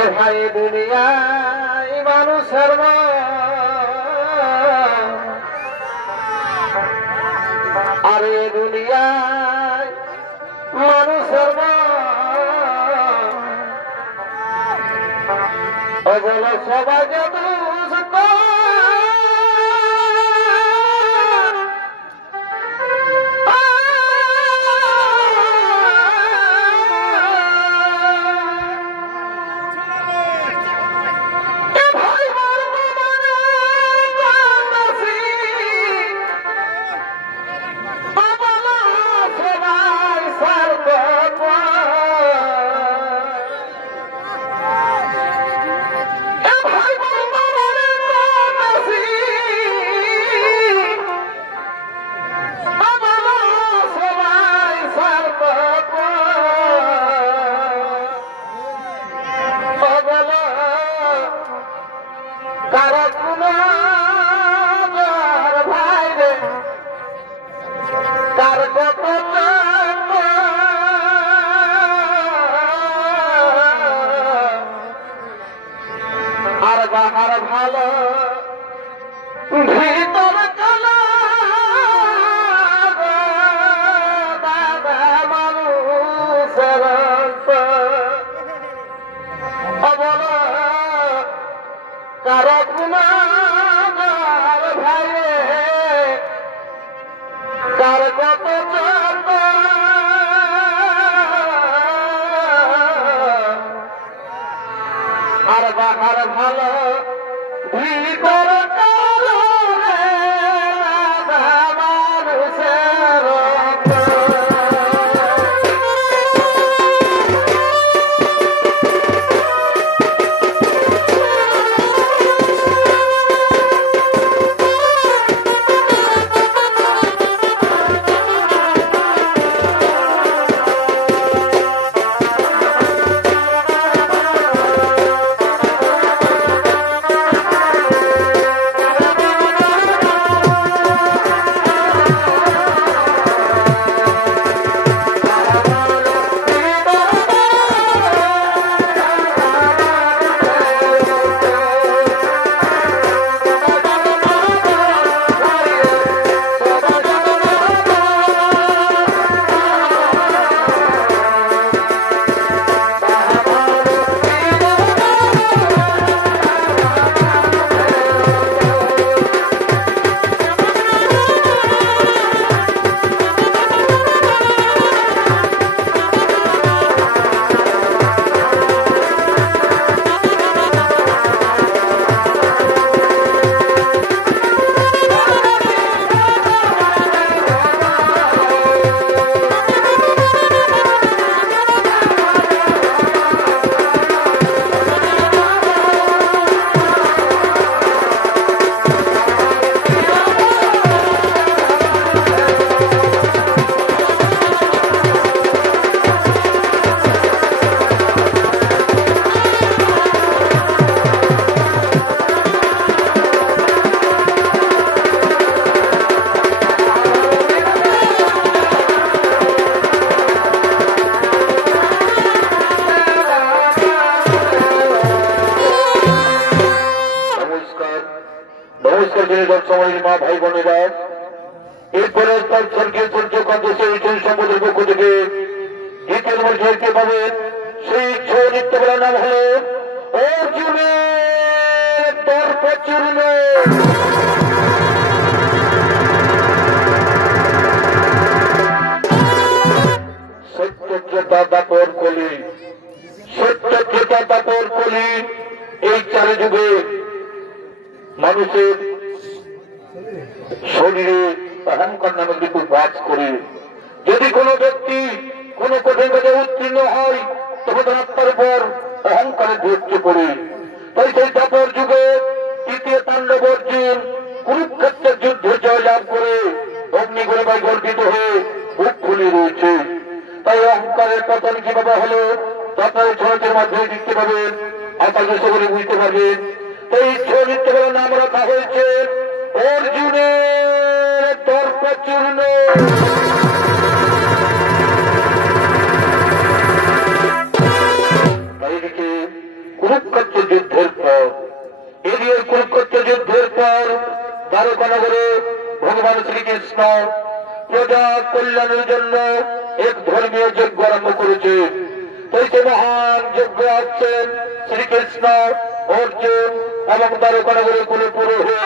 এ ভাই দুনিয়ায় মানুষের আর এ দুনিয়ায় মানুষের ওগুলো সবাই যদি বাহার ভালো ভিতর চলো দাদা মানুষের বল কারো গুনার ভাই কার কত আর বাহার ভালো ভিতর চলো রে মানুষের মা ভাই বোনেরা এরপরে তার স্বর্গীয় সূর্য কংগ্রেসের সম্পদের পক্ষ থেকে দ্বিতীয় নম্বর খেলতে পাবেন সেই ছৌ নৃত্য বলার নাম হল অর্জুনের দর্পচূর্ণ। সত্যক্রেতা দাপর কলি সত্যক্রেতা দাপর কলি এই চারে যুগে মানুষের শরীরে অহংকার নামে কিন্তু বাস করে। যদি কোনো ব্যক্তি কোন কঠিন কাজে উত্তীর্ণ হয় তবে তার আত্মার উপর অহংকারে ধৈর্য পড়ে। তাই সেই দাপর যুগে তৃতীয় তাণ্ডব অর্জুন কুরুক্ষেত্রের যুদ্ধে জয়লাভ করে অগ্নিগর্ভায় গর্বিত হয়ে বুক খুলে রয়েছে। তাই অহংকারের পতন কিভাবে হলো আপনারা ছড়াচের মাধ্যমে দেখতে পাবেন, আপনারা সকলে বুঝতে পারবেন। এই ছৌ নৃত্যগুলোর নাম রাখা হয়েছে অর্জুনের দর্পচূর্ণ। কুরুক্ষেত্র যুদ্ধের পর এদিকে কুরুক্ষেত্র যুদ্ধের পর দ্বারকানগরে ভগবান শ্রীকৃষ্ণ প্রজা কল্যাণের জন্য এক ধর্মীয় যজ্ঞ আরম্ভ করেছে। সেই মহান যজ্ঞ আসছেন শ্রীকৃষ্ণ, অর্জুন এবং দ্বারকানগরের কোন পুরোহিত।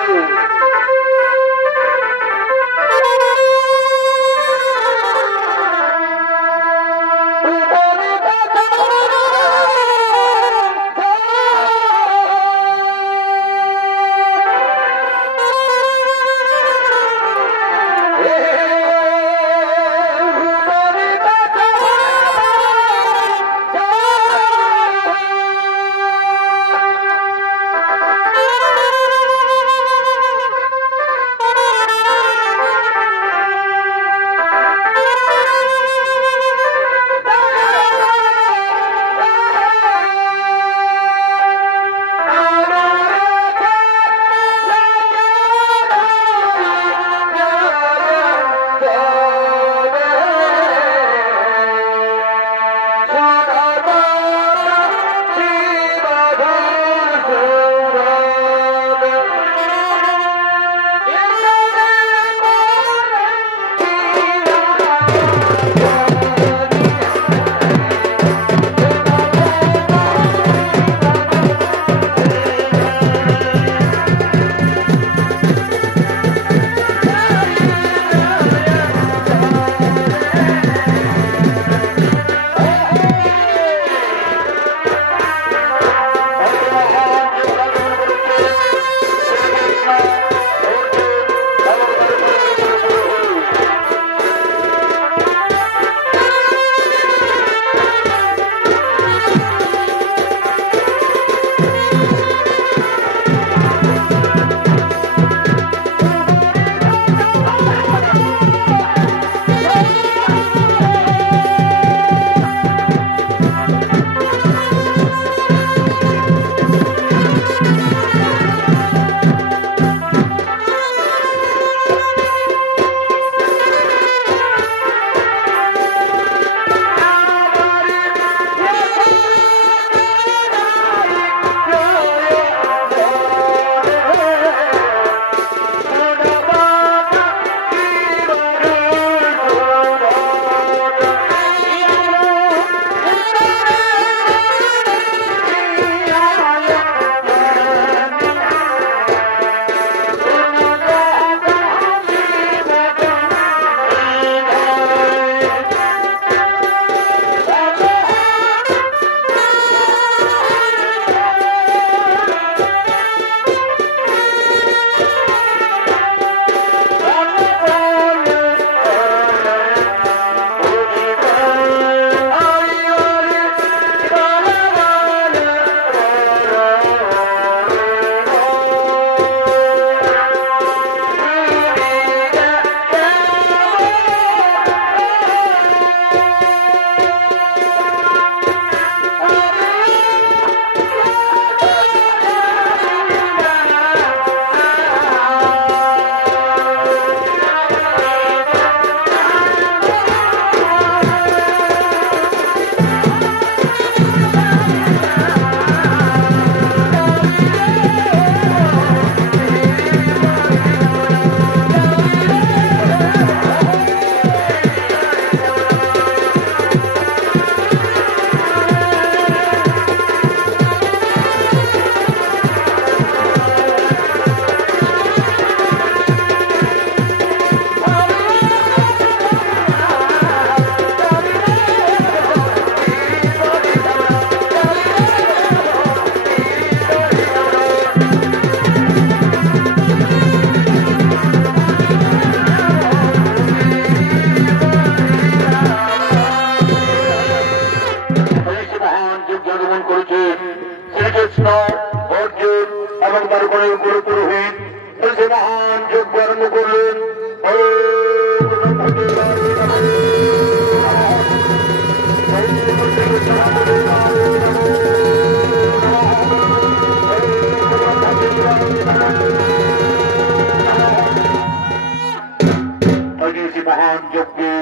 মহান যজ্ঞে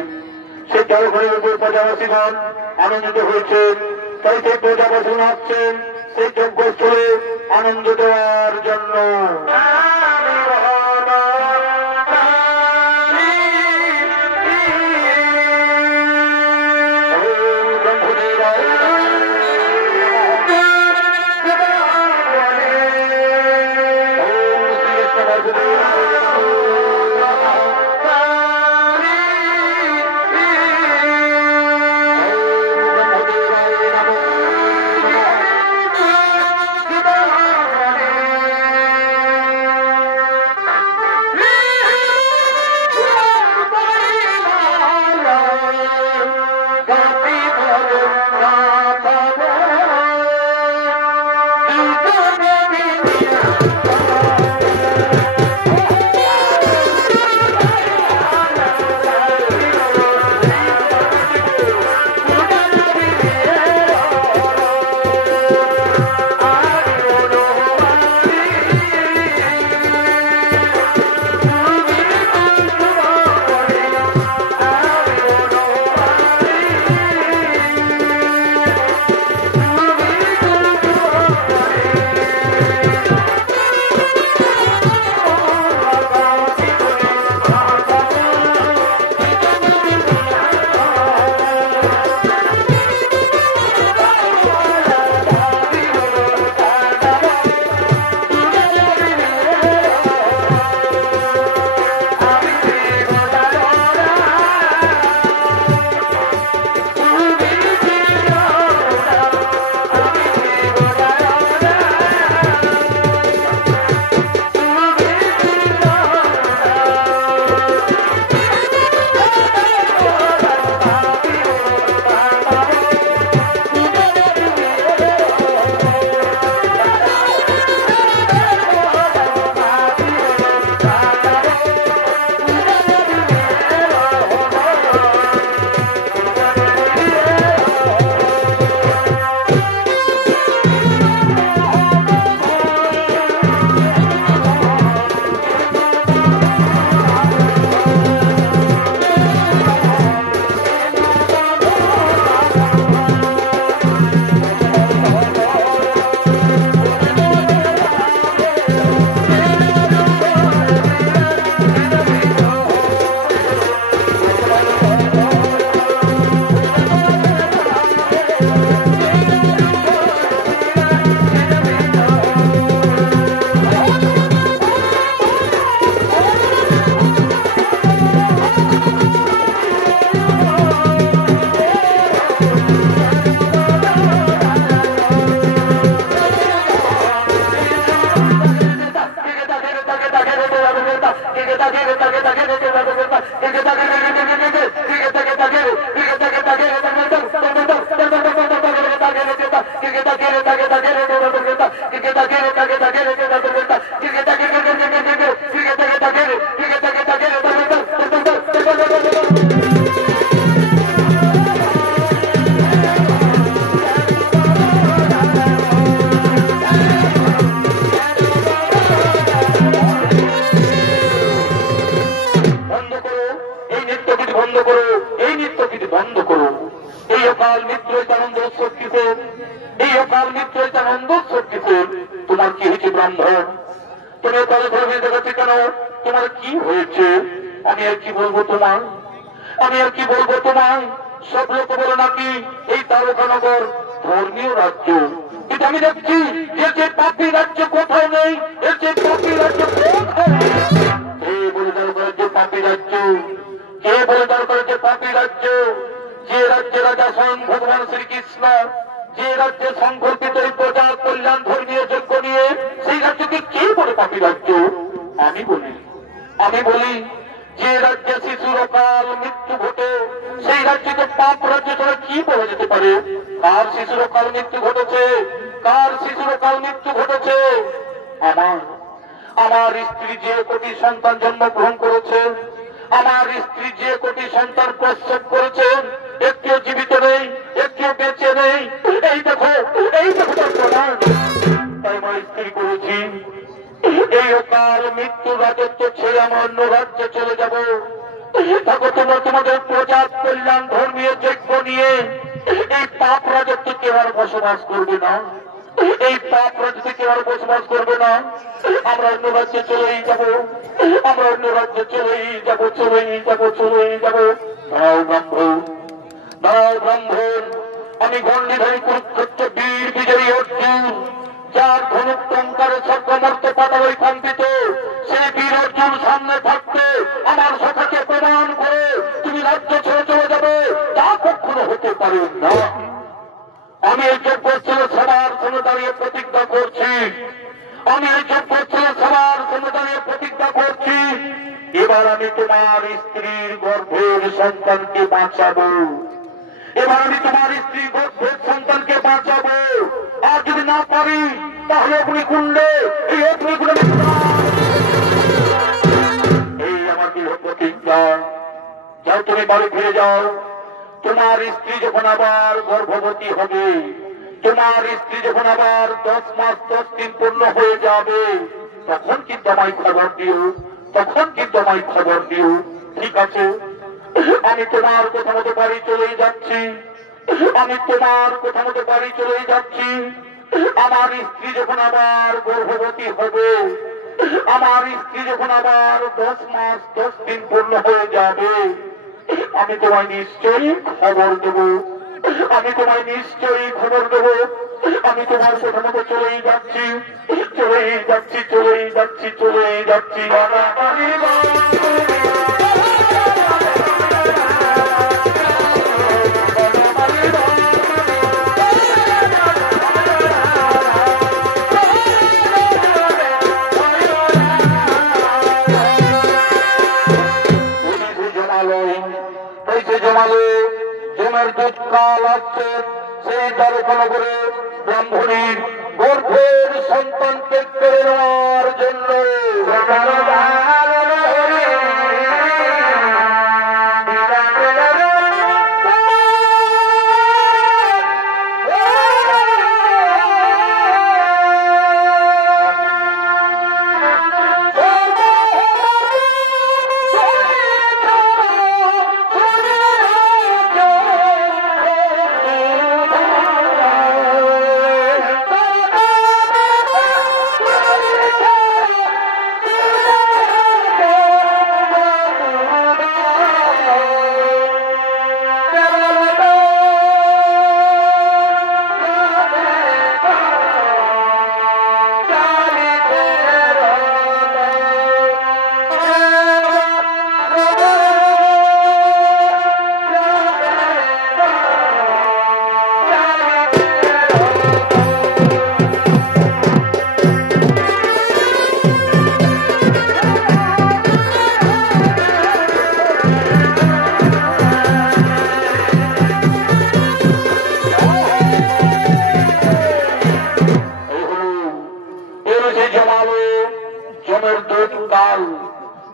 সে জলঘরের উপর প্রজাবাসীগণ আনন্দিত হয়েছেন। তাই সেই প্রজাবাসী নাচছেন, এই যজ্ঞস্থলে আনন্দ দেওয়ার জন্য। তোমার কি হয়েছে ব্রাহ্মণ? তুমি তাহলে ধর্মে দেখাচ্ছি কেন? তোমার কি হয়েছে? আমি আর কি বলবো তোমার, আমি আর কি বলবো তোমার? সব লোক বলে নাকি এই তারকানগর ধর্মীয় রাজ্য, কিন্তু আমি দেখছি এর যে পাপী রাজ্য কোথাও নেই, এর যে পাপী রাজ্য কোথাও নেই। কে বলে দরকার যে পাপী রাজ্য? কে বলে দরকার যে পাপী রাজ্য? যে রাজ্যে রাজা স্বয়ং ভগবান শ্রীকৃষ্ণ, যে রাজ্যে সংকল্পিত প্রচার কল্যাণ ধর্মীয় যজ্ঞ নিয়ে, সেই রাজ্যকে কে বলে পাপী রাজ্য? আমি বলি যে রাজ্যে শিশুর অকাল মৃত্যু ঘটে, সেই রাজ্যকে পাপ রাজ্য ছাড়া কি বলা যেতে পারে? কার শিশুর অকাল মৃত্যু ঘটেছে? কার শিশুর অকাল মৃত্যু ঘটেছে? আমার স্ত্রী যে কোটি সন্তান জন্মগ্রহণ করেছে, আমার স্ত্রী যে কোটি সন্তান প্রসব করেছেন, একটিও জীবিত নেই, একটিও বেঁচে নেই। এই দেখো তার প্রমাণ। তাই আমার স্ত্রী করেছি এই অকাল মৃত্যু রাজত্ব ছেড়ে আমার অন্য রাজ্যে চলে যাব। দেখো তোমরা তোমাদের প্রচার কল্যাণ ধর্মীয় যজ্ঞ নিয়ে এই পাপ রাজত্ব কেউ আর বসবাস করবে না। এই পাপ রাজ্যে কেউ আর বসবাস করবে না। আমরা অন্য রাজ্যে চলেই যাব, আমরা অন্য রাজ্যে চলেই যাব, চলেই যাব, চলেই যাব। দাঁড়াও ব্রাহ্মণ, দাঁড়াও ব্রাহ্মণ, আমি গণ্ডিধারী কুরুক্ষেত্র বীর বিজয়ী অর্জুন, যার ধনুক টঙ্কারে সর্বমর্ত পাতালই কম্পিত, সেই বীর অর্জুন সামনে থাকতে আমার সখাকে প্রমাণ করে তুমি রাজ্য ছেড়ে চলে যাবে, তা কখনো হতে পারে না। আমি এই যোগ্য ছেলে সবার সামনে দাঁড়িয়ে প্রতিজ্ঞা করছি, আমি এই যোগ্য ছেলে সবার সামনে দাঁড়িয়ে প্রতিজ্ঞা করছি, এবার আমি তোমার স্ত্রীর গর্ভের সন্তানকে বাঁচাবো, এবার আমি তোমার স্ত্রীর গর্ভের সন্তানকে বাঁচাবো। আর যদি না পারি তাহলে অগ্নিকুণ্ডে, এই অগ্নিকুণ্ডে এই আমার দৃঢ় প্রতিজ্ঞা। যাও তুমি বাড়ি ফিরে যাও, তোমার স্ত্রী যখন আবার গর্ভবতী হবে, তোমার স্ত্রী যখন আবার 10 মাস 10 দিন পূর্ণ হয়ে যাবে, তখন কিন্তু আমায় খবর দিও, তখন কিন্তু আমায় খবর দিও, ঠিক আছে? আমি তোমার কথা মতো বাড়ি চলেই যাচ্ছি, আমি তোমার কথা মতো বাড়ি চলেই যাচ্ছি। আমার স্ত্রী যখন আবার গর্ভবতী হবে, আমার স্ত্রী যখন আবার 10 মাস 10 দিন পূর্ণ হয়ে যাবে, আমি তোমায় নিশ্চয়ই খবর দেব, আমি তোমায় নিশ্চয়ই খবর দেব। আমি তোমার কথা মতো চলেই যাচ্ছি, চলেই যাচ্ছি, চলেই যাচ্ছি, চলেই যাচ্ছি। জমালে জমের দুধ কাল আসছে, সেই দ্বারকানগরে ব্রাহ্মণীর গর্ভের সন্তানকে কেড়ে নেওয়ার জন্য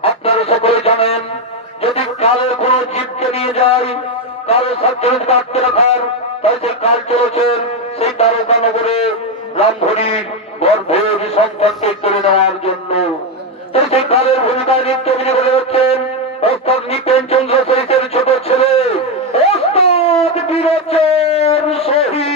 আপনারা সকলে জানেন, যদি কালের কোন জীবকে নিয়ে যায়, কালের সাবজেক্ট আটকে রাখার, তাই সেই কাল চলেছেন সেই দ্বারকানগরে ব্রাহ্মণীর গর্ভের সন্তানকে তুলে নেওয়ার জন্য। তাই সেই কালের ভূমিকায় নৃত্য অভিনয় করে হচ্ছেন ওস্তাদ নিপেন চন্দ্র সহিতের ছোট ছেলে ওস্তাদ বীরচন শহীদ।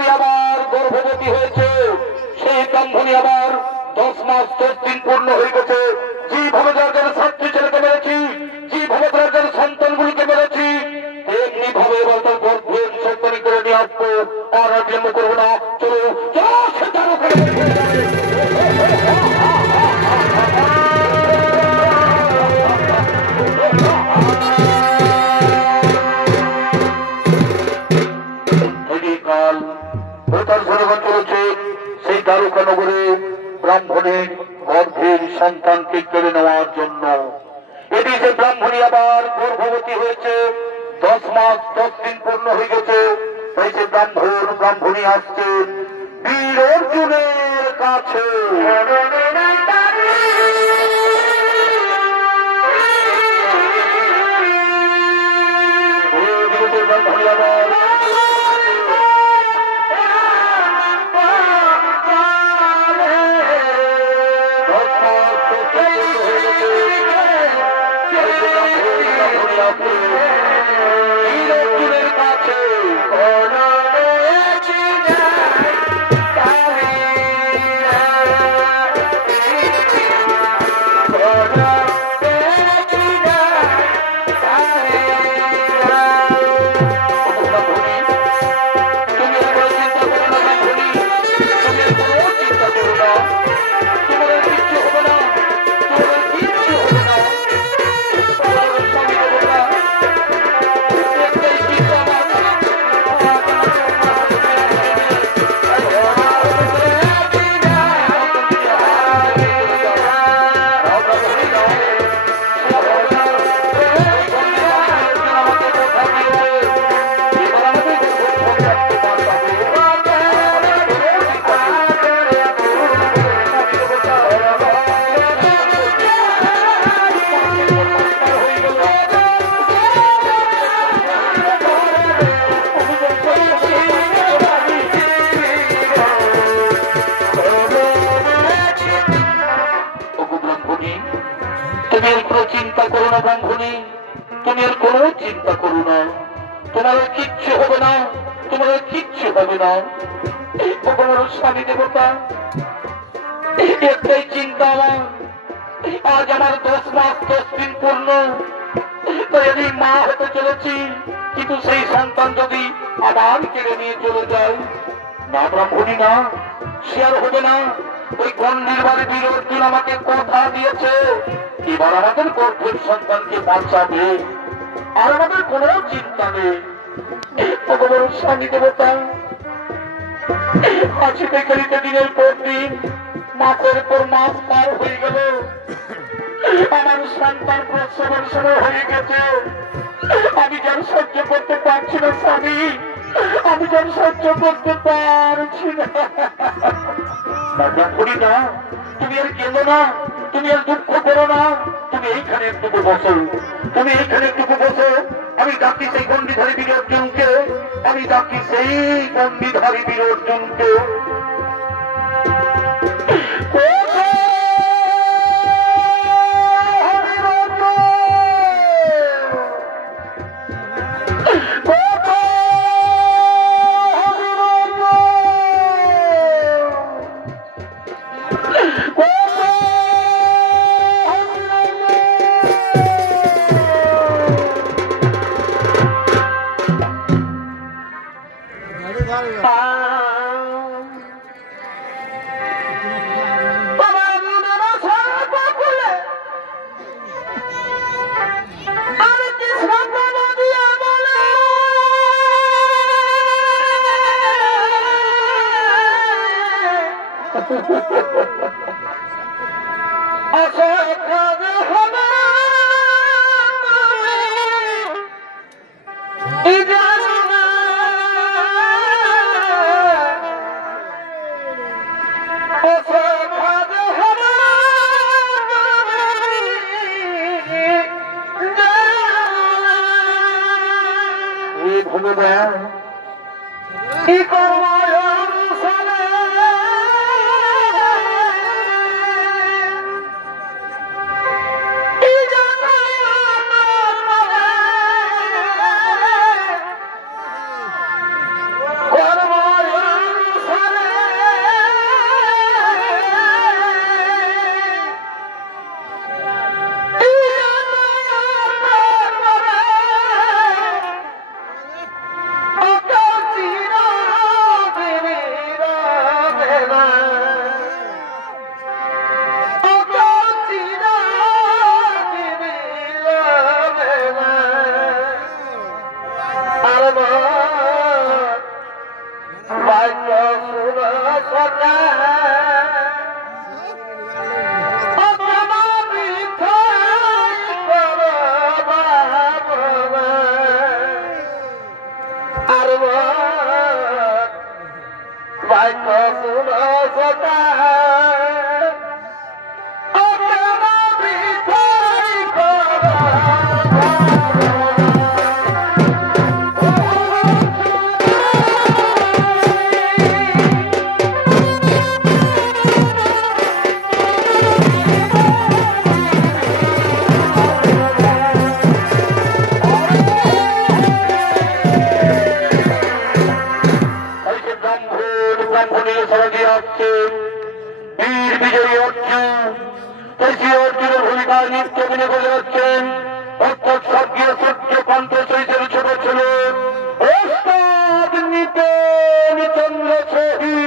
ব্রাহ্মণী আবার গর্ভবতী হয়েছে, সেই ব্রাহ্মণী আবার 10 মাস 10 দিন পূর্ণ হয়ে গেছে। যেভাবে যার যারা ছাত্রী ছেলেকে মেরেছি, যেভাবে যার যারা সন্তানগুলিকে মেরেছি, এমনি ভাবে এবার তার গর্ভের সন্তানি করে নিয়ে আসবো। আর বিলম্ব করবো না, চলো সে তার উপরে কাল প্রতার জনগণ চলেছে সেই দ্বারকা নগরে ব্রাহ্মণের গর্ভের সন্তানকে কেড়ে নেওয়ার জন্য। এদিকে ব্রাহ্মণী আবার গর্ভবতী হয়েছে, 10 মাস 10 দিন পূর্ণ হয়ে গেছে। তাই সে ব্রাহ্মণী আসছে বীর অর্জুনের কাছে। ব্রাহ্মণী আবার অর্জুনের কাছে চিন্তা করো না ব্রাহ্মণী, তুমি আর কোনো চিন্তা করো না, তোমার কিচ্ছু হবে না, তোমার কিচ্ছু হবে না। স্বামী দেবতা একটাই চিন্তা আমার, আজ আমার 10 মাস 10 দিন পূর্ণ, তাই আমি মা হতে চলেছি, কিন্তু সেই সন্তান যদি আবার কেড়ে নিয়ে চলে যায়, না ব্রাহ্মণী না, সে আর হবে না। ওই গণ্ডির বাড়ি বীর অর্জুন আমাকে কথা দিয়েছে, এবার আমাদের গর্ভের সন্তানকে বাঁচাবে, আর আমাদের কোন চিন্তা নেই। স্বামী দেবতা হাসিতে খেলিতে দিনের পর দিন, মাসের পর মাস পার হয়ে গেল, আমার সন্তান প্রসবের সময় হয়ে গেছে, আমি যেন সহ্য করতে পারছি না স্বামী, আমি যেন সহ্য করতে পারছি না। ব্রাহ্মণী না, তুমি আর কেঁদো না, তুমি আর দুঃখ করো না, তুমি এইখানে একটুকু বসো, তুমি এইখানে একটুকু বসো। আমি ডাকি সেই গণ্ডিধারী বীর অর্জুনকে, আমি ডাকি সেই গণ্ডিধারী বীর অর্জুনকে। বীর বিজয়ী অর্জুন সেই অর্জুনের ভূমিকায় নৃত্য অভিনয় করে যাচ্ছেন অর্থাৎ স্বর্গীয় সূর্য কান্ত চৈতের ছোট ছেলে ওস্তাদ নিতেন চন্দ্র সোহি।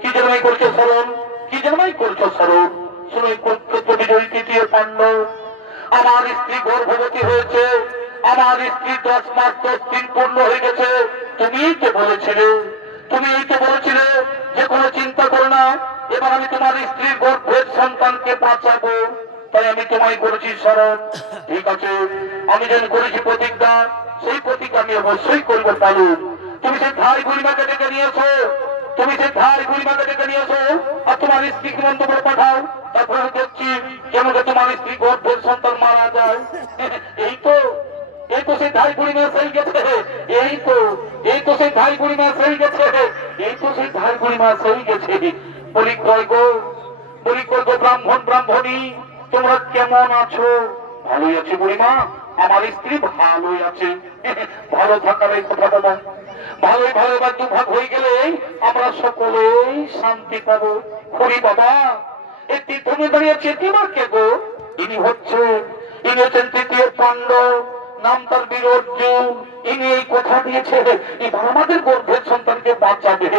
কি জন্মাই করছো স্মরণ, কি জন্মাই করছো স্মরণ? শুনে বিজয়ী তৃতীয় পাণ্ড, আমার স্ত্রী গর্ভবতী হয়েছে, আমার স্ত্রী 10 মাস 10 দিন পূর্ণ হয়ে গেছে। তুমিই তো বলেছিলে, তুমিই তো বলেছিলে যে কোনো চিন্তা করো না, এবার আমি তোমার স্ত্রীর গর্ভের সন্তানকে বাঁচাবো, তাই আমি তোমায় করেছি স্মরণ। ঠিক আছে, আমি যেন করেছি প্রতিজ্ঞা, সেই প্রতিজ্ঞা আমি অবশ্যই করবো পালন। তুমি সেই ধাই বুড়িমাকে ডেকে নিয়েছো, তুমি সেই ধাই বুড়িমাকে ডেকে নিয়েছো, আর তোমার স্ত্রীকে মন্তব্য পাঠাও। তারপরে দেখছি কেমন তোমার স্ত্রী গর্ভের সন্তান মারা যায়। এই তো সেই ধাই বুড়িমা সেই গেছে, এই তো সেই ধাই বুড়িমা সেই গেছে, এই তো সেই ধাই বুড়িমা সেই গেছে। বলি কয় গো, বলি কয় গো ব্রাহ্মণ ব্রাহ্মণী, তোমরা কেমন আছো? ভালোই আছি বুড়িমা, আমার স্ত্রী ভালোই আছে। ভালো থাকার এই কথা বলা, ভালোই ভালো বা দুভাগ হয়ে গেলে আমরা সকলেই শান্তি পাবো। হরি বাবা, এই তীর্থে দাঁড়িয়ে চেতিমা কে গো? ইনি হচ্ছেন তৃতীয় পাণ্ড, নাম তার বীর অর্জুন। ইনি এই কথা দিয়েছে এবার আমাদের গর্ভের সন্তানকে বাঁচাবে,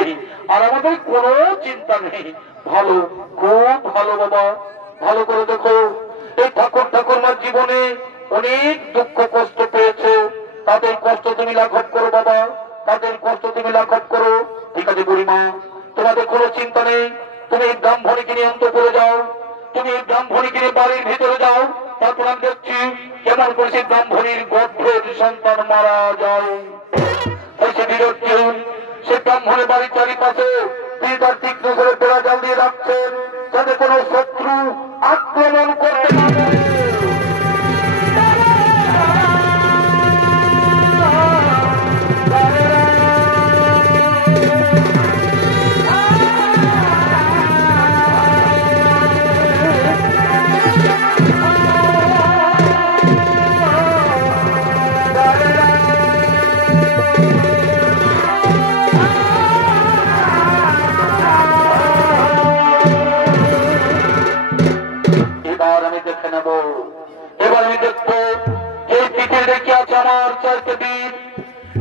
আর আমাদের কোনো চিন্তা নেই। ভালো, খুব ভালো বাবা, ভালো করে দেখো। এই ঠাকুরমার জীবনে অনেক দুঃখ কষ্ট পেয়েছে, তাদের কষ্ট তুমি লাঘব করো বাবা, তাদের কষ্ট তুমি লাঘব করো। ঠিক আছে বুড়িমা, তোমাদের কোনো চিন্তা নেই। তুমি এই ব্রাহ্মণীকে নিয়ে অন্তঃপুরে যাও, তুমি এই ব্রাহ্মণীকে নিয়ে বাড়ির ভিতরে যাও। তারপর আমি দেখছি কেমন করে সেই ব্রাহ্মণীর গর্ভের সন্তান মারা যায়। সে ব্রাহ্মণের বাড়ির চারিপাশে তিনি তার তীক্ষ্ণ করে বেড়া জাল দিয়ে রাখছেন, যাতে কোনো শত্রু আক্রমণ করতে না পারে। এবার আমি দেখবো যে পৃথিবী দেখে আছে আমার চাইতে বীর,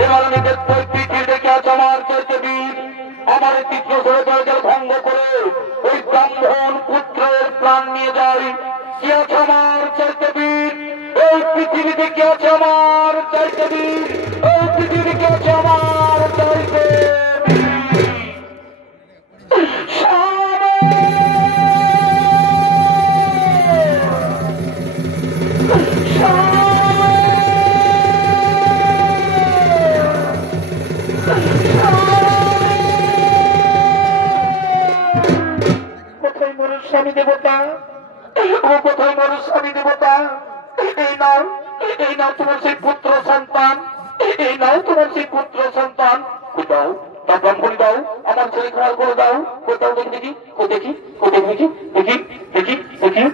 এবার আমি দেখবো পৃথিবী দেখে আছে আমার চাইতে বীর। আমার তৃতীয় ষড়যন্ত্র ভঙ্গ করে ওই ব্রাহ্মণ পুত্রের প্রাণ নিয়ে যায়। কি আছে আমার চাইতে বীর? এই পৃথিবী দেখে আছে আমার চাইতে বীর, এই পৃথিবী দেখে আছে আমার চাইতে স্বামী দেবতা, ও কোথায় মানুষ স্বামী দেবতা? এই নাও তোমার সেই পুত্র সন্তান, এই নাও তোমার সেই পুত্র সন্তান। দাও, তা ব্রাহ্মণ দাও, আমার ছেলে খাওয়ার করে দাও। কোথাও দেখি দেখি, ও দেখি, ও দেখি দেখি দেখি দেখি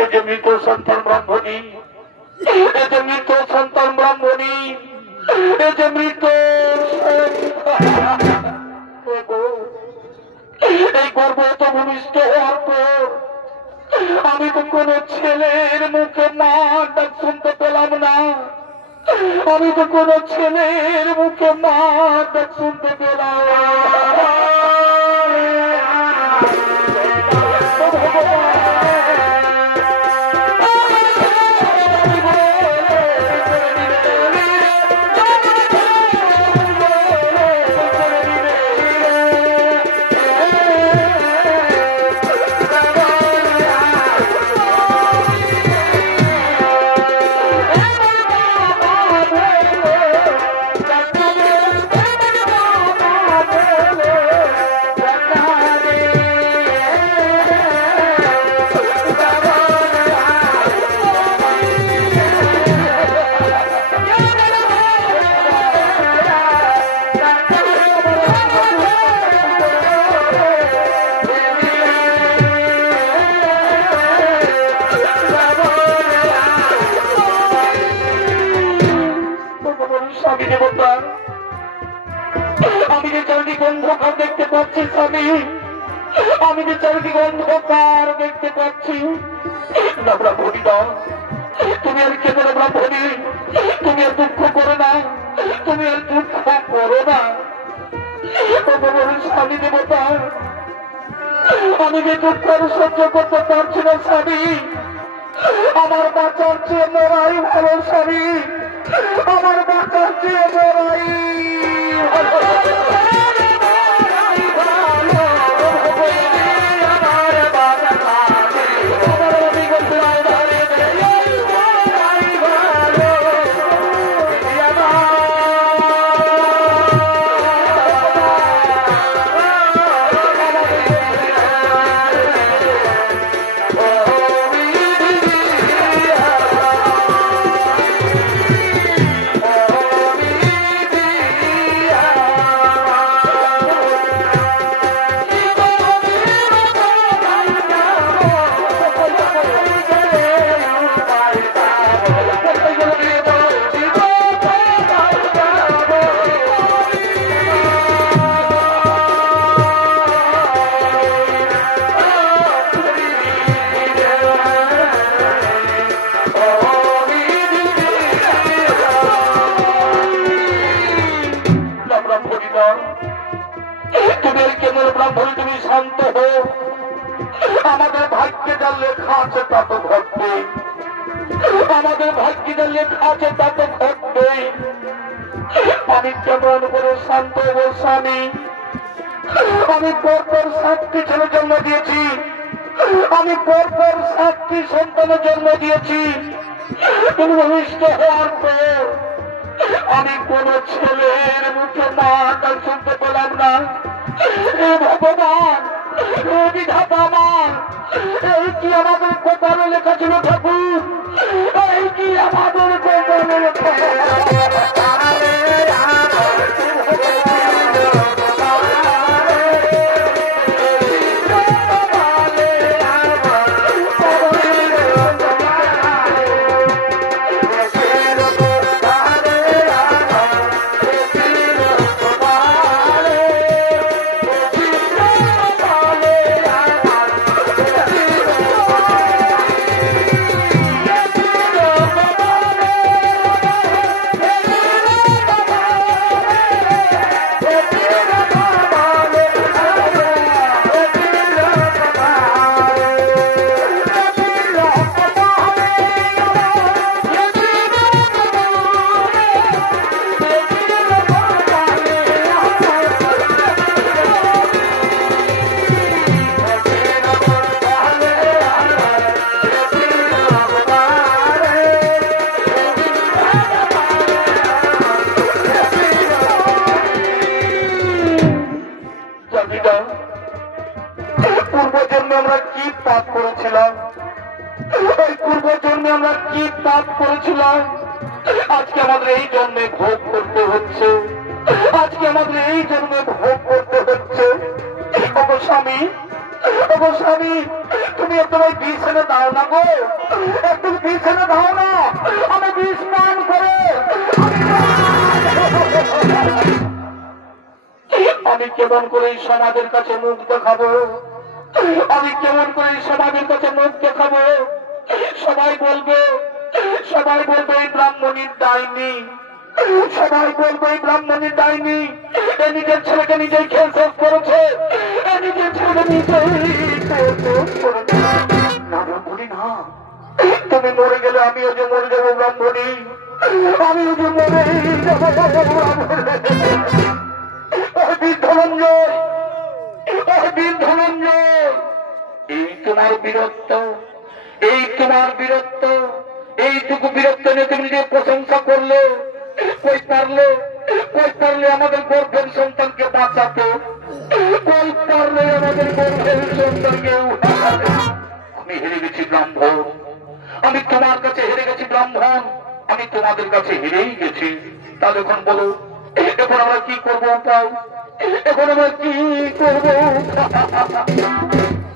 এই যে মৃত সন্তান ব্রাহ্মণী, এই যে মৃত সন্তান ব্রাহ্মণী, এই যে মৃত এই গর্ভ তো ভূমিষ্ঠ হওয়ার পর আমি তো কোন ছেলের মুখে মা ডাক শুনতে পেলাম না, আমি তো কোন ছেলের মুখে মা ডাক শুনতে পেলাম। আমি যে চারিদিকে অন্ধকার দেখতে পাচ্ছি স্বামী, আমি যে চারিদিকে অন্ধকার দেখতে পাচ্ছি। ব্রাহ্মণী দাও, তুমি আর কেঁদে ব্রাহ্মণী, দুঃখ করো না, তুমি আর দুঃখ করো না। স্বামী দেবতা, আমি যে দুঃখ সহ্য করতে পারছি না স্বামী, আমার বাঁচার চেয়ে মরাই ভালো স্বামী, আমার বাঁচার চেয়ে মরাই ভালো। তুমি শান্ত হো, আমাদের ভাগ্যে যা লেখা আছে তা তো ঘটবে, আমাদের ভাগ্যে যা লেখা আছে তা তো ঘটবে। আমি কেমন করে শান্ত হবো স্বামী? আমি পরপর 7টি ছেলে জন্ম দিয়েছি, আমি পরপর 7টি সন্তানের জন্ম দিয়েছি, কিন্তু ভূমিষ্ঠ হওয়ার পর আমি কোন ছেলের মুখে মাটা শুনতে পেলাম না। ভগবান, বিধাতা আমার, এই কি আমাদের কপালে লেখা ছিল ঠাকুর? এই কি আমাদের কপালে লেখা? পূর্বজন্মে আমরা কি পাপ করেছিলাম? ওই পূর্বজন্মে আমরা কি পাপ করেছিলাম? আজকে আমাদের এই জন্মে ভোগ করতে হচ্ছে, আজকে আমাদের এই জন্মে ভোগ করতে হচ্ছে। ওগো স্বামী, ওগো স্বামী, তুমি একটু ওই বিষ এনে দাও না গো, একটু বিষ এনে দাও না, আমি বিষ পান করে আমি কেমন করে এই সমাজের কাছে মুখ দেখাবো? আমি কেমন করে এই সমাজের কাছে মুখ দেখাবো? সবাই বলবে, সবাই বলবে এই ব্রাহ্মণীর ডাইনি, সবাই বলবে এই ব্রাহ্মণীর ডাইনি, এ নিজের ছেলেকে নিজেই খেল শেষ করেছে, এ নিজের ছেলেকে নিজেই না। ব্রাহ্মণী না, তুমি মরে গেলে আমিও যে মরে যাবো ব্রাহ্মণী, আমিও যে মরে যাবো ধনঞ্জয়, ধনঞ্জয়। এই তোমার বীরত্ব, এই তোমার বীরত্ব, এইটুকু বীরত্ব নিয়ে তুমি নিজের প্রশংসা করলে, কই পারলে, কই পারলে আমাদের গর্ভের সন্তানকে বাঁচাতে, কই পারলে আমাদের গর্ভের সন্তানকে উঠাতে। আমি হেরে গেছি ব্রাহ্মণ, আমি তোমার কাছে হেরে গেছি ব্রাহ্মণ, আমি তোমাদের কাছে হেরেই গেছি। তাহলে এখন বলো, এখন আমরা কি করবো? উপায় এখন আমরা কি করবো?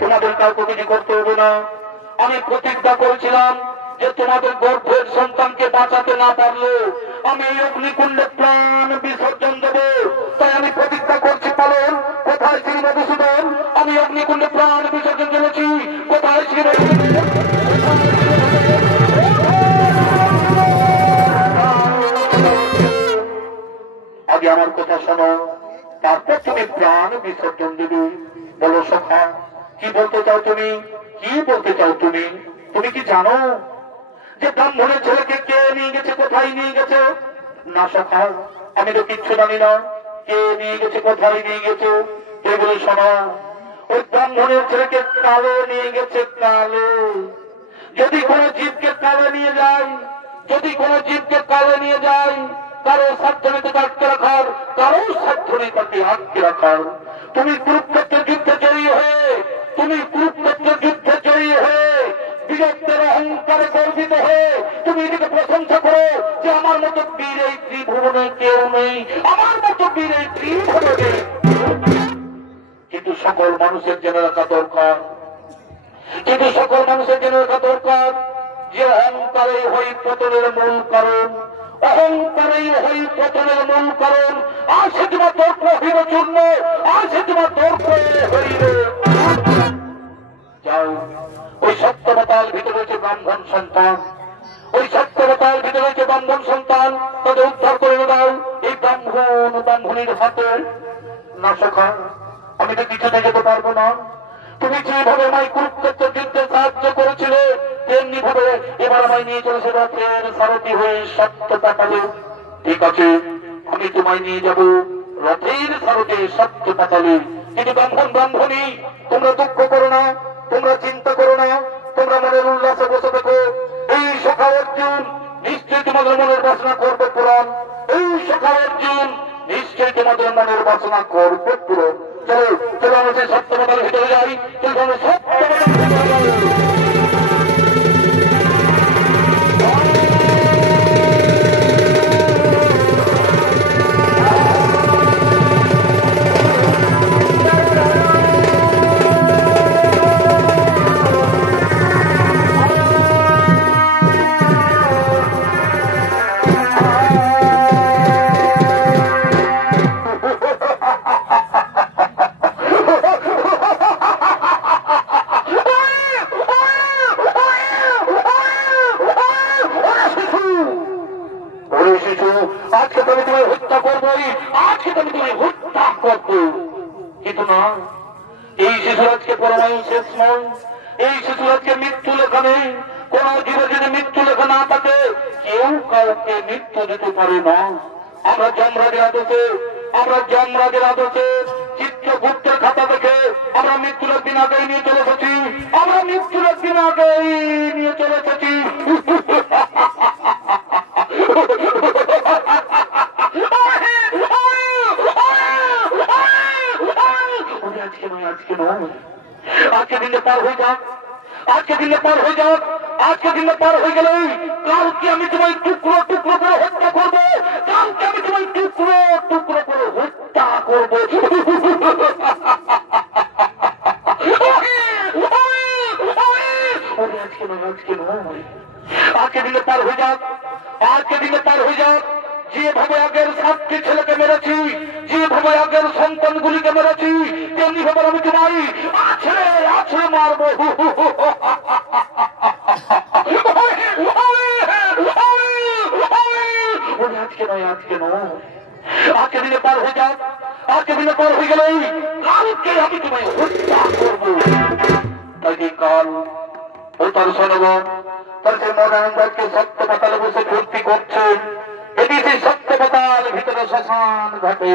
তোমাদের কাউকে কিছু করতে হবে না। আমি প্রতিজ্ঞা করেছিলাম যে তোমাদের গর্ভের সন্তানকে বাঁচাতে না পারলে আমি এই অগ্নিকুণ্ডে প্রাণ বিসর্জন দেবো। তাই আমি প্রতিজ্ঞা করছি পালন। কোথায় শ্রী মধুসূদন? আমি অগ্নিকুণ্ডে প্রাণ বিসর্জন দিয়েছি। কোথায় শ্রী মধুসূদন? আমার কথা শোনো, তারপর তুমি প্রাণ বিসর্জন দেবে। বলো সখা, কি বলতে চাও তুমি? কি বলতে চাও তুমি? তুমি কি জানো যে ব্রাহ্মণের ছেলেকে কে নিয়ে গেছে, কোথায় নিয়ে গেছে? না সখা, আমি তো কিচ্ছু জানি না। কে নিয়ে গেছে, কোথায় নিয়ে গেছে? এগুলো শোনো, ওই ব্রাহ্মণের ছেলেকে কালো নিয়ে গেছে, কালো। যদি কোনো জীবকে কালো নিয়ে যায়, যদি কোনো জীবকে কালো নিয়ে যায়, কারো সাধ্য নেই তাকে আটকে রাখার, কারো সাধ্য নেই তাকে আটকে রাখার। তুমি কুরুক্ষেত্রের যুদ্ধে জয়ী হয়ে, তুমি কুরুক্ষেত্রের যুদ্ধে জয়ী হয়ে, বীরত্বের অহংকারে গর্বিত হয়ে তুমি এদিকে প্রশংসা করো যে আমার মতো বীর এই ত্রিভুবনে কেউ নেই, আমার মতো বীর এই ত্রিভুবনে। কিন্তু সকল মানুষের জেনে রাখা দরকার, কিন্তু সকল মানুষের জেনে রাখা দরকার যে অহংকারে হই পতনের মূল কারণ, অহংকারেই হই পতনের মূল কারণ। আর সে তোমার তর্ক হইল চূর্ণ, আর সে তোমার তর্ক হইল। যাও, ওই সত্যবতার ভিতরে রয়েছে ব্রাহ্মণ সন্তান, ওই সত্যবতার ভিতরে রয়েছে ব্রাহ্মণ সন্তান, তাদের উদ্ধার করে দাও এই ব্রাহ্মণ ব্রাহ্মণীর হাতে। না সখা, আমি তো কিছুতে যেতে পারবো না। তুমি যেভাবে আমায় কুরুক্ষেত্রের যুদ্ধে সাহায্য করেছিলে, তেমনি ভাবে এবার আমায় নিয়ে চলেছে রথের সারথি হয়ে সত্য পাতালে। ঠিক আছে, আমি তোমায় নিয়ে যাব রথের সারথে সত্য পাতালে। কিন্তু ব্রাহ্মণ ব্রাহ্মণী, তোমরা দুঃখ করো না, তোমরা চিন্তা করো না, তোমরা মনের উল্লাসে বসে দেখো। এই সখা অর্জুন নিশ্চয়ই তোমাদের মনের বাসনা করবে পূরণ, এই সখা অর্জুন নিশ্চয়ই তোমাদের মনের বাসনা করবে পূরণ। চলো চলো, আমরা সেই সত্যবতার ভিতরে যাই, চলো আমরা সত্যবতার ভিতরে যাই। কিন্তু না, এই শিশুরাজকে পরমায়ু শেষ নয়, এই শিশুরাজকে মৃত্যু লেখা নেই। কোন জীবের যদি মৃত্যু লেখা না থাকে, কেউ কাউকে মৃত্যু দিতে পারে না। আমরা যমরাজের আদেশে, আমরা যমরাজের আদেশে চিত্রগুপ্তের খাতা দেখে আমরা মৃত্যুর দিন আগেই নিয়ে চলে এসেছি, আমরা মৃত্যুর দিন আগেই নিয়ে চলে এসেছি। আজকে দিনে পার হয়ে যাক, আজকে দিনে পার হয়ে যাক, আজকে দিনে পার হয়ে গেলে কালকে আমি তোমায় টুকরো টুকরো করে হত্যা করবো, কালকে আমি তোমায় টুকরো টুকরো করে হত্যা করবো। আজকে নয়, আজকে নয়, আজকে দিনে পার হয়ে যাক, আজকে দিনে পার হয়ে যাক। যেভাবে আগের 7টি ছেলেকে মেরেছি, যেভাবে আগের সন্তানগুলিকে মেরেছি, তেমনি ভাবে আমি তোমায় আছে আছে মারবো। আজকে নয়, আজকে নয়, আজকে দিনে পার হয়ে যাক, আজকে দিনে পার হয়ে গেলেই কালকে আমি তোমায় হত্যা করবো। তাই কাল ও তার সনগণ তার সে মনানন্দকে সত্য পাতালে বসে ভর্তি করছে। এটি সেই সত্যপতাল ভিতরে শ্মশান ঘাটে,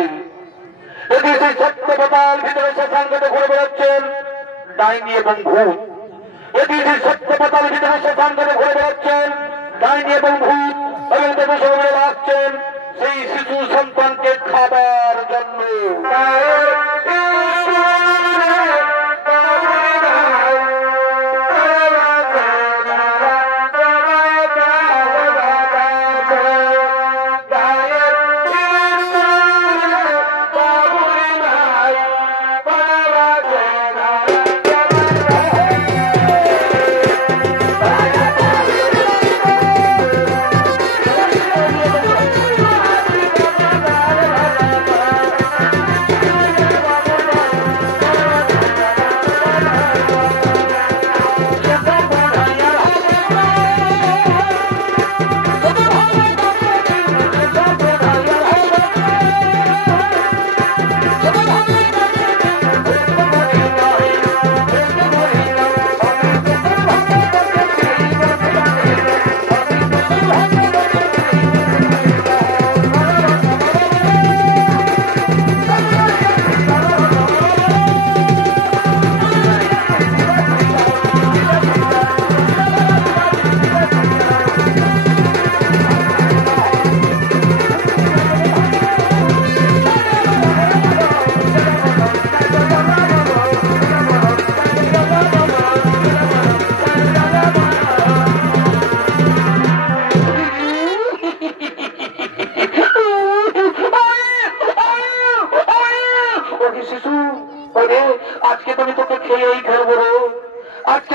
এটি সেই সত্যপতাল ভিতরে শ্মশান ঘাটে ঘুরে বেড়াচ্ছেন ডাইনি এবং ভূত। এটি সেই সত্যপতাল ভিতরে শ্মশান ঘাটে ঘুরে বেড়াচ্ছেন ডাইনি এবং ভূত, এবং তাদের সবাই আসছেন সেই শিশু সন্তানকে খাবার জন্য।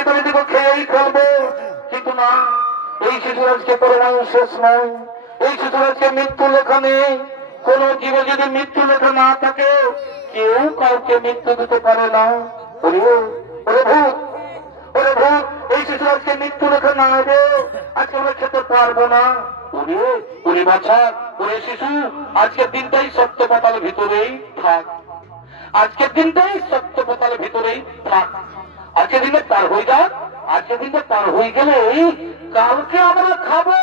তুমি দেখো খেয়েই ফেলবো, কিন্তু না, এই শিশুর আজকে পরমায়ু শেষ নয়, এই শিশুর আজকে মৃত্যু লেখা নেই। কোন জীবে যদি মৃত্যু লেখা না থাকে, কেউ কাউকে মৃত্যু দিতে পারে না। ওরে ভূত, ওরে ভূত, এই শিশুর আজকে মৃত্যু লেখা না হবে, আজকে আমরা খেতে পারবো না। ওরে বাছা, ওরে শিশু, আজকের দিনটাই সত্য পাতালের ভিতরেই থাক, আজকের দিনটাই সত্য পাতালের ভিতরেই থাক। আজকের দিনে পার হয়ে যাক, আজকের দিনটা পার হয়ে গেলে কালকে আমরা খাবো।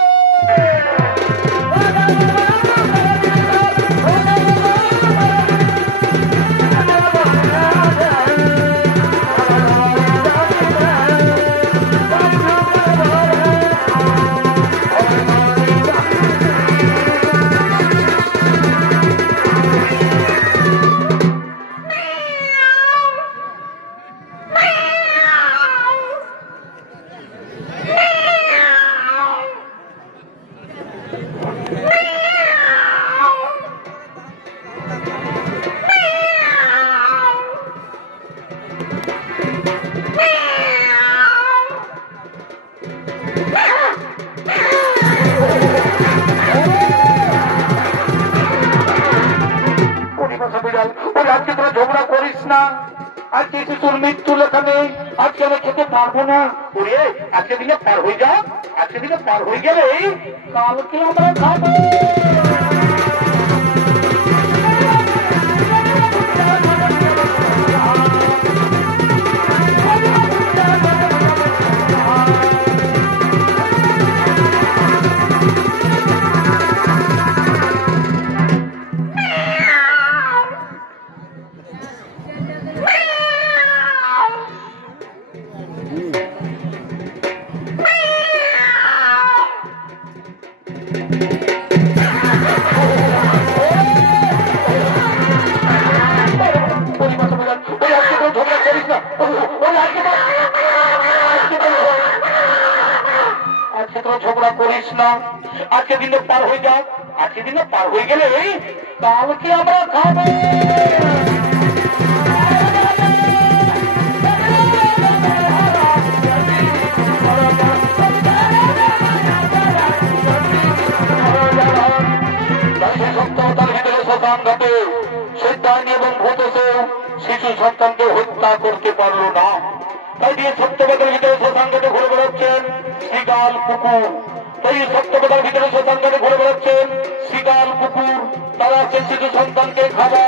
আজকে তোরা ঝগড়া করিস না, আজকে শিশুর মৃত্যু লেখা নেই, আজকে আমরা খেতে পারবো না। ওরে আজকে দিনে পার হয়ে যাক, আজকে দিনে পার হয়ে গেলে কালকে আমরা খাবো। ঝগড়া করিস না, আজকে দিনে পার হয়ে যাক, আজকে দিনে পার হয়ে গেলে কালকে আমরা খাবো। এবং শিশু সন্তানকে হত্যা করতে পারলো না, তাই দিয়ে সত্যবাদের ভিতরে শ্মশানঘাটে ঘুরে বেড়াচ্ছেন শ্রীগাল কুকুর। তাই সত্যবাদের ভিতরে শ্মশানঘাটে ঘুরে বেড়াচ্ছেন শ্রীগাল কুকুর, তারা আছেন শিশু সন্তানকে খাবার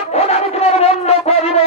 এখন আমি তোমার বন্ধ করিব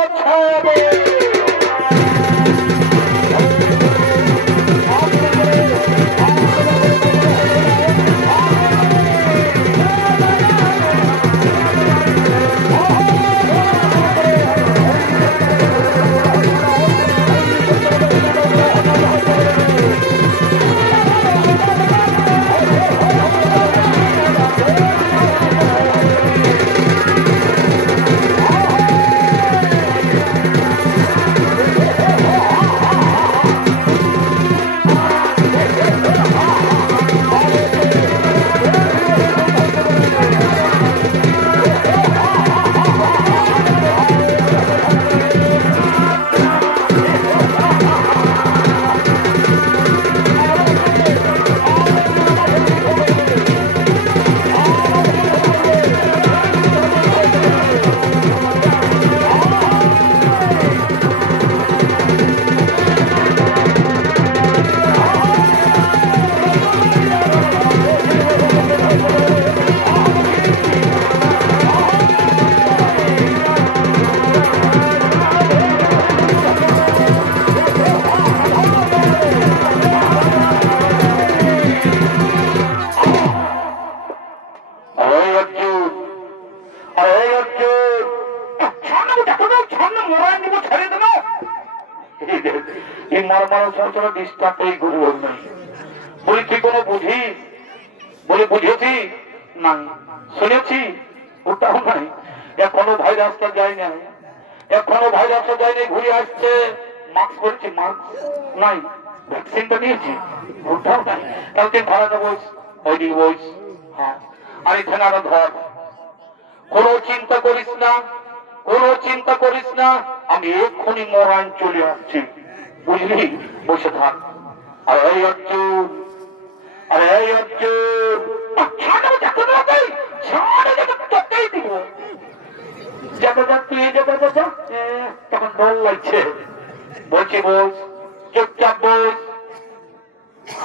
এই মর্মার সংসারে ডিস্টার্ব এই গুরু নাই। বলি তুই কোনো বুঝি? বলে বুঝেছি নাই, শুনেছি ওটাও নাই। এখনো ভাইরাসটা যায় না, এখনো ভাইরাসটা যায় নাই, ঘুরে আসছে। মাস্ক পরেছি, মাস্ক নাই। ভ্যাকসিনটা নিয়েছি, ওটাও নাই। তাহলে তুই ভাড়াটা বস, ওইদিকে বস। হ্যাঁ, আর এখানে আরো ধর। কোনো চিন্তা করিস না, কোনো চিন্তা করিস না, আমি এক্ষুনি মরান চলে আসছি, বুঝলি? বসে থাক। আর এই অর্জুন, আরে এই অর্জুন, তখন ডর লাগছে। বলছি বস, চুপচাপ বস।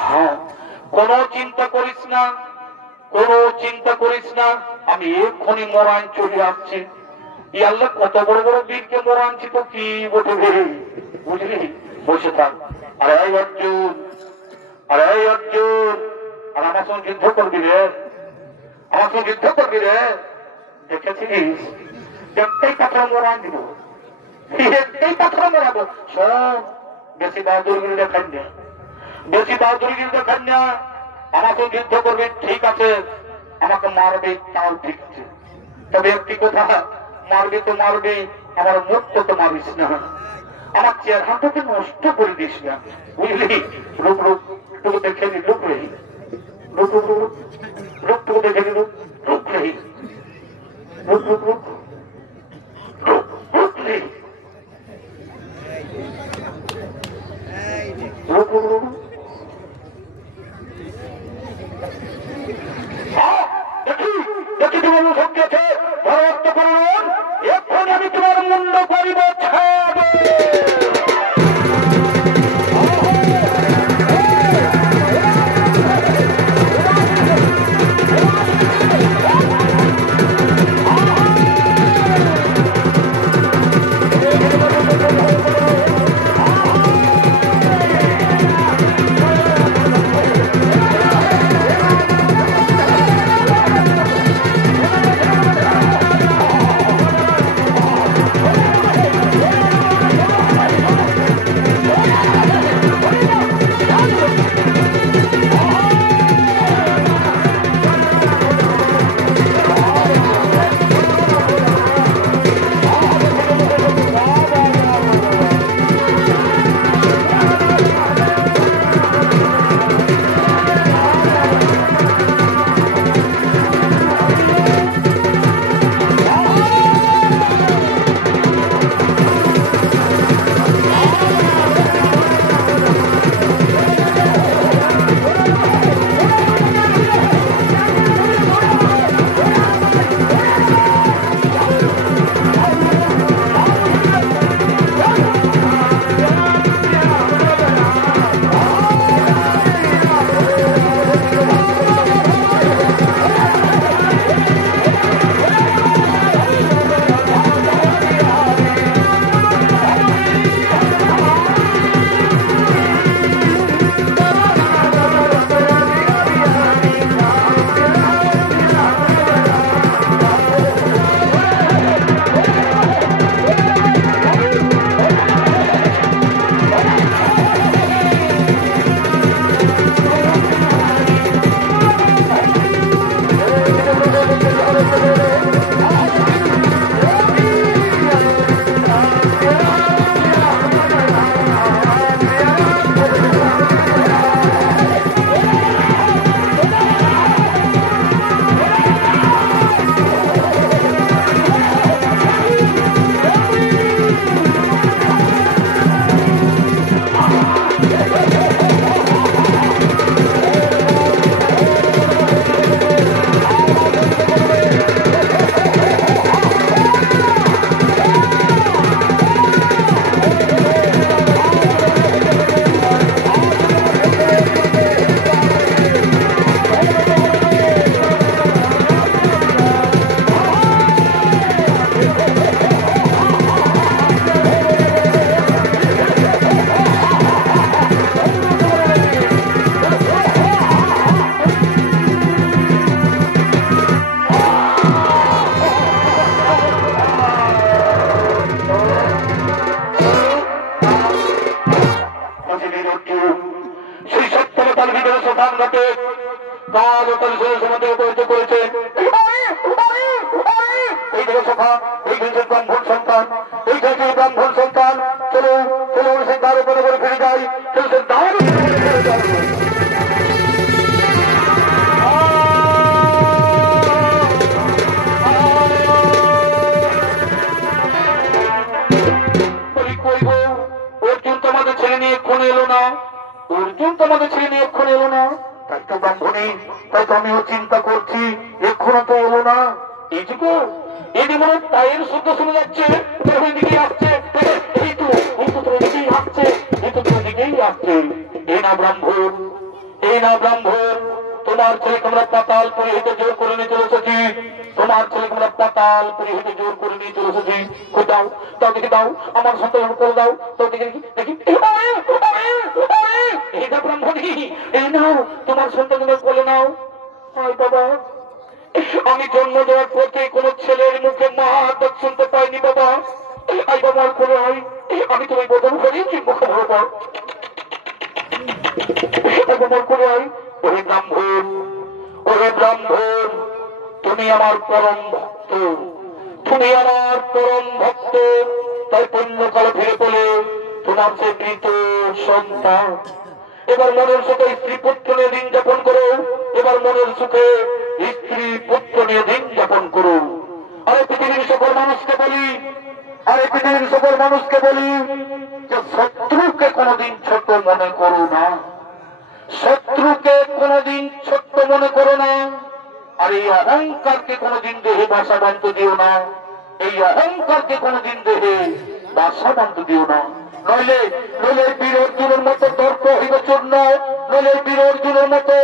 হ্যাঁ, কোনো চিন্তা করিস না, কোনো চিন্তা করিস না, আমি এক্ষুনি মরান চলে আসছি। ই আল্লাহ, কত বড় বড় বীরকে মরানছি তো কি বটে, বুঝলি? বসে থাক। আরে এই অর্জুন, আরে এই অর্জুন, আর আমার সঙ্গে যুদ্ধ করবি রে, আমার সঙ্গে যুদ্ধ করবি রে। দেখেছিস, একটাই পাথর মরান দিব, একটাই পাথর মরাবো। সব বেশি বাহাদুরগিরি দেখান না, বেশি বাহাদুরগিরি দেখান না। আমার সঙ্গে যুদ্ধ করবে, ঠিক আছে, আমাকে মারবে, তাও ঠিক আছে। তবে একটি কথা, মারবি তো মারবি, আমার মুখ তো মারিস না, আমার চেহারাটাকে নষ্ট করে দিস না, বুঝলি? রূপ রূপ টুকু দেখে নি, রূপ রেহি, রূপ রূপ রূপ রূপ টুকু দেখে নি, রূপ রূপ রেহি, রূপ রূপ রূপ রূপ রূপ রেহি, রূপ রূপ রূপ। দেখি দেখি তোমার সঙ্গে আছে, ভরত করুন, এখন আমি তোমার মুন্ড করিব ছাড়। শ্মশান ঘাটে কাল তার ছেলের সমাধি উপনীত করেছে। এই দেখো সখা, এই কিন্তু ব্রাহ্মণ সন্তান, এই থেকে ব্রাহ্মণ সন্তান। চলো চলো সে দ্বার উপরে করে ফিরে যাই, চলো সে দ্বার উপরে ফিরে যাই। অর্জুন তোমাদের ছেলে নিয়ে এক্ষণ এলো না, অর্জুন তোমাদের ছেলে নিয়ে এক্ষণ এলো না। তাই তো ব্রাহ্মণী, তাই তো আমিও চিন্তা করছি এক্ষুনি তো এলো না। এইটুকু এটি মনে পায়ের শব্দ শুনে যাচ্ছে, দিকেই আসছে, এই তো তোমার দিকেই আসছে, এই তো তোমার দিকেই আসছে। এই না ব্রাহ্মণ, এই না ব্রাহ্মণ, তোমার ছেলেকে আমরা পাতাল পরিহিতে জোর করে নিয়ে চলে এসেছি, তোমার ছেলেকে আমরা পাতাল পরিহিতে জোর করে নিয়ে চলে এসেছি। দাও দাও দেখি, দাও আমার সন্তান করে দাও, তো দেখি দেখি। এটা ব্রাহ্মণী, এই নাও তোমার সন্তানকে বলে নাও। আয় বাবা, আমি জন্ম দেওয়ার পথে কোন ছেলের মুখে মা ডাক শুনতে পাইনি বাবা। আই বাবা করে আয়, আমি তোমায় বদল করি মুখে বাবা। বাবার করে আয়। ওরে ব্রাহ্মণ, ওরে ব্রাহ্মণ, তুমি আমার পরম ভক্ত, তুমি আমার পরম ভক্ত। তাই পুণ্যকালে ফিরে পেলে তোমার সে মৃত সন্তান। এবার মনের সুখে স্ত্রী পুত্র নিয়ে দিন যাপন করো, এবার মনের সুখে স্ত্রী পুত্র নিয়ে দিন যাপন করো। আরে পৃথিবীর সকল মানুষকে বলি, আরে পৃথিবীর সকল মানুষকে বলি যে শত্রুকে কোনদিন ছোট মনে করো না, শত্রুকে কোনদিন ছোট্ট মনে করো না। আর এই অহংকারকে কোনদিন দেহে বাসা বাঁধতে দিও না, এই অহংকারকে কোনদিন দেহে বাসা বাঁধতে দিও না। নইলে নইলে বীর অর্জুনের মতো তর্ক হইবে চূর্ণ, নইলে বীর অর্জুনের মতো